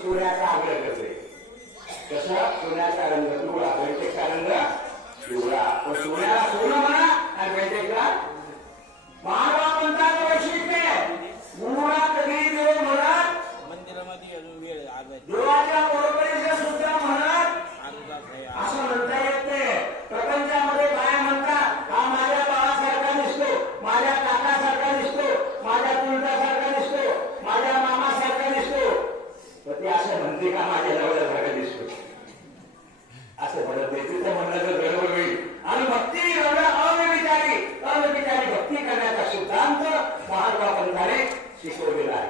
सोन्याचा आग्रह करते कसं? सोन्याचा रंग पिवळा. वैद्यकचा रंग पिवळा. पण सोन्याला सोनं म्हणा आणि वैद्यकला मानवा पंथाचं वैशिष्ट्य आहे गुरुला कधी देव म्हणत मंदिरामध्ये अजून वेळ आज आहे देवाच्या बरोबरीचे सूत्र म्हणत आजूबाज आहे असं म्हणता येत नाही प्रपंचामध्ये काय म्हणतात हा माझ्या बाळासारखा दिसतो माझ्या काकासारखा दिसतो माझ्या चुलटासारखा दिसतो माझ्या मामासारखा दिसतो पण ते असं म्हणते का माझ्या नवऱ्यासारखा दिसतो असं म्हणत नाही तिथं म्हणलं तर गडबड होईल आणि भक्ती एवढं अव्यभिचारी अव्यभिचारी भक्ती करण्याचा सिद्धांत महात्मा पंथाने शिकवलेला आहे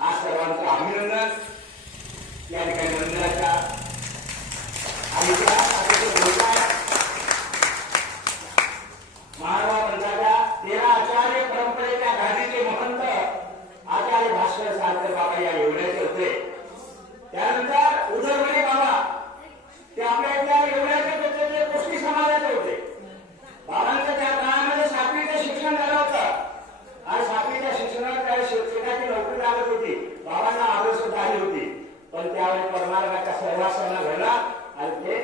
आज सर्वांचं अभिनंदन या ठिकाणी मंदिराच्या आणि त्या अतिशय मोठ्या मानवा पंथाच्या तेरा आचार्य परंपरेच्या गाडीचे महंत आचार्य भास्कर सारखे बाबा या एवढ्याचे होते त्यानंतर उदरवणे बाबा ते आपल्या इथल्या एवढ्याचे होते ते गोष्टी समाजाचे होते बाबांचं त्या काळामध्ये सातवीचं शिक्षण झालं होतं आणि सातवीच्या शिक्षणात त्या शिक्षकाची नोकरी लागत होती बाबांना आवड सुद्धा आली होती पण त्यावेळी परमार्गाच्या सहवासानं घडला? आणि ते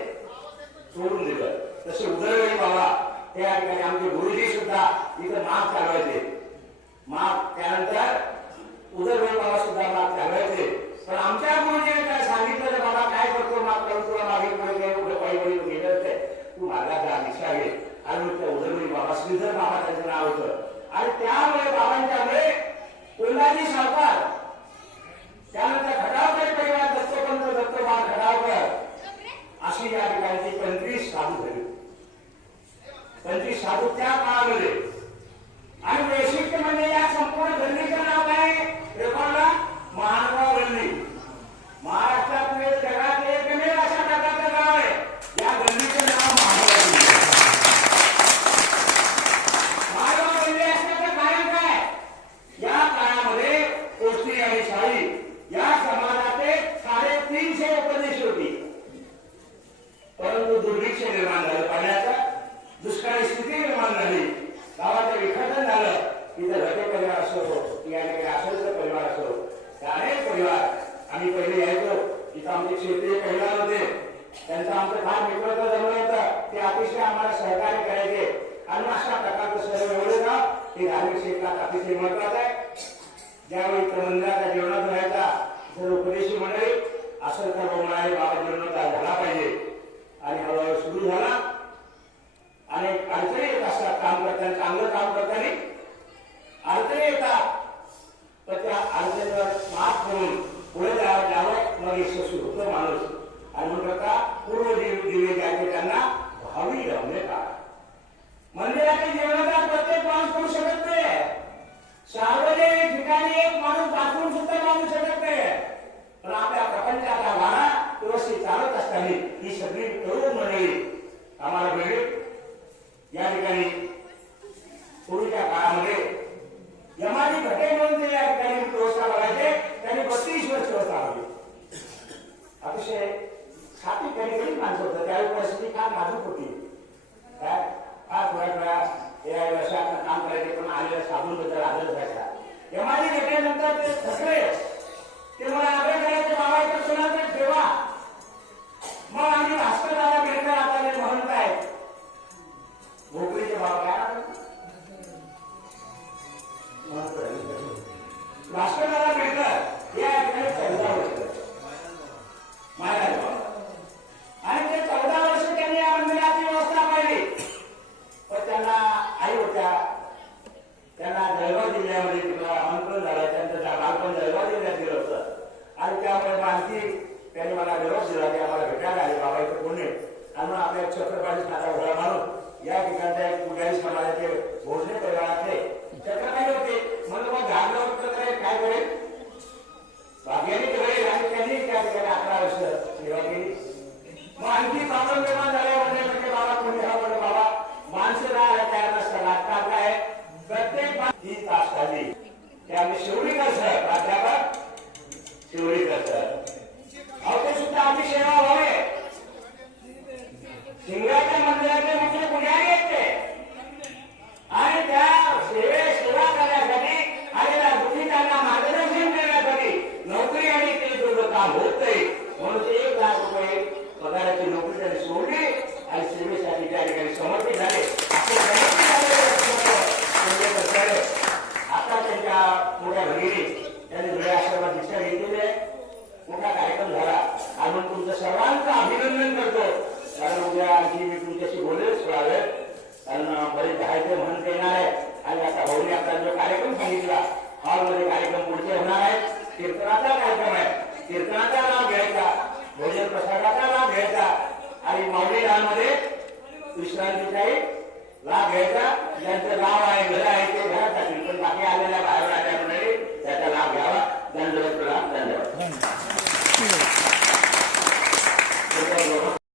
सोडून दिलं. तसे उदरवेळी बाबा त्या ठिकाणी आमचे गुरुजी सुद्धा इथं माप चालवायचे. माप त्यानंतर उदरवेळी बाबा सुद्धा माप चालवायचे. पण आमच्या गुरुजीने काय सांगितलं तर बाबा काय करतो माप करून तुला मागे पुढे काय कुठे पायी वळी गेलं ते तू मागा दिशा घे आणि त्या उदरवेळी बाबा श्रीधर बाबा त्यांचं नाव होतं. आणि त्यामुळे बाबांच्यामुळे कोल्हाजी सावकार त्यानंतर अशी या ठिकाणची पंचवीस साधू झाले पंचवीस साधू त्या काळामध्ये. आणि वैशिष्ट्य म्हणजे या संपूर्ण धरणीचं नाव काय रेकॉर्डला महानुभाव गल्ली महाराष्ट्रात नव्हे, जगात एकमेव अशा प्रकारचं गाव आहे या गल्लीचं नाव महानुभाव गल्ली आहे. महानुभाव गल्ली असण्याचं कारण काय या काळामध्ये कोष्टी आणि शाही या समाजाचे साडेतीनशे उपदेश होती परंतु दुर्भिक्ष निर्माण झालं पाण्याचं दुष्काळी स्थिती निर्माण झाली गावाचं विखंडन झालं तिथं घटे परिवार असो या ठिकाणी आश्रयचं परिवार असो त्या अनेक परिवार आम्ही पहिले यायचो इथं आमचे क्षेत्रीय परिवार होते त्यांचं आमचं फार मित्रत्व जमलं होतं ते अतिशय आम्हाला सहकार्य करायचे. आणि अशा प्रकारचं सर्व एवढे गाव हे धार्मिक क्षेत्रात अतिशय महत्वाचं आहे. ज्यावेळी तो मंदिराचा जीवनात राहायचा जर उपदेशी मंडळी असं तर म्हणाले बाबा जीवनाचा झाला पाहिजे. आणि हळूहळू सुरू झाला. अनेक अडचणी येत असतात काम करताना चांगलं काम करताना. अडचणी येतात. तर त्या अडचणीवर मात करून पुढे जावं मग यशस्वी होतो माणूस. आणि म्हणतात पूर्व दिवे दिवे त्यांना भावी लावले का मंदिराच्या जीवनाचा प्रत्येक माणूस करू शकत नाही. सार्वजनिक ठिकाणी एक माणूस बाथरूम सुद्धा बांधू शकत नाही. पण आपल्या प्रपंचाचा वारा व्यवस्थित चालत असताना ही सगळी तरुण मंडळी आम्हाला मिळेल या ठिकाणी पूर्वीच्या काळामध्ये यमानी घटे म्हणून ते या ठिकाणी व्यवस्था बघायचे त्यांनी बत्तीस वर्ष व्यवस्था लावली अतिशय छाती कधी कधी माणसं होतं त्यावेळी परिस्थिती फार नाजूक होती काय फार थोड्या थोड्या या वर्षात काम करायचे पण आलेल्या साबूंबद्दल आदर व्हायचा यमानी घेतल्यानंतर ते थकले ते मला आग्रह करायचे बाबा इथं कोणाचं ठेवा. मग आम्ही भास्करदादा त्यामुळे त्यांनी मला निरोप दिला की आम्हाला भेटायला आले बाबा इथे कोण आणि मग आपल्या छत्रपती नाका घोडा मारून या ठिकाणच्या एक पुजारी समाजाचे भोजने परिवारातले छत्रपती होते म्हणून मग झाडलं तर काय करेल? भाग्याने करेल आणि त्यांनी त्या ठिकाणी अकरा वर्ष सेवा केली. मग आणखी प्रॉब्लेम निर्माण झाले म्हणजे म्हणजे बाबा कोणी हा म्हणजे बाबा माणसं राहायला तयार नसतात लागतात काय प्रत्येक मा- तीन तास खाली ते आम्ही शिवडीकर सर प्राध्यापक शिवडीकर सर अहो ते सुद्धा आमची सेवा व्हावे शिंगराच्या मंदिराचे मुख्य पुजारी आहेत ते आणि त्या सेवे सेवा करण्यासाठी आणि त्या दुखीतांना मार्गदर्शन करण्यासाठी नोकरी आणि ते मोठ्या भगिनी त्यांनी धुळे आश्रमात दीक्षा घेतलेली आहे मोठा कार्यक्रम झाला आणि तुमचं सर्वांचं अभिनंदन करतो कारण उद्या आणखी मी तुमच्याशी बोलेल थोडा वेळ कारण बरेच म्हणत येणार आहे आणि आता भाऊने आपला जो कार्यक्रम सांगितला हॉलमध्ये कार्यक्रम पुढचे होणार आहे कीर्तनाचा कार्यक्रम आहे. कीर्तनाचा लाभ घ्यायचा भोजन प्रसादाचा लाभ घ्यायचा आणि माऊली लहानमध्ये विश्रांतीचाही लाभ घ्यायचा. ज्यांचं नाव आहे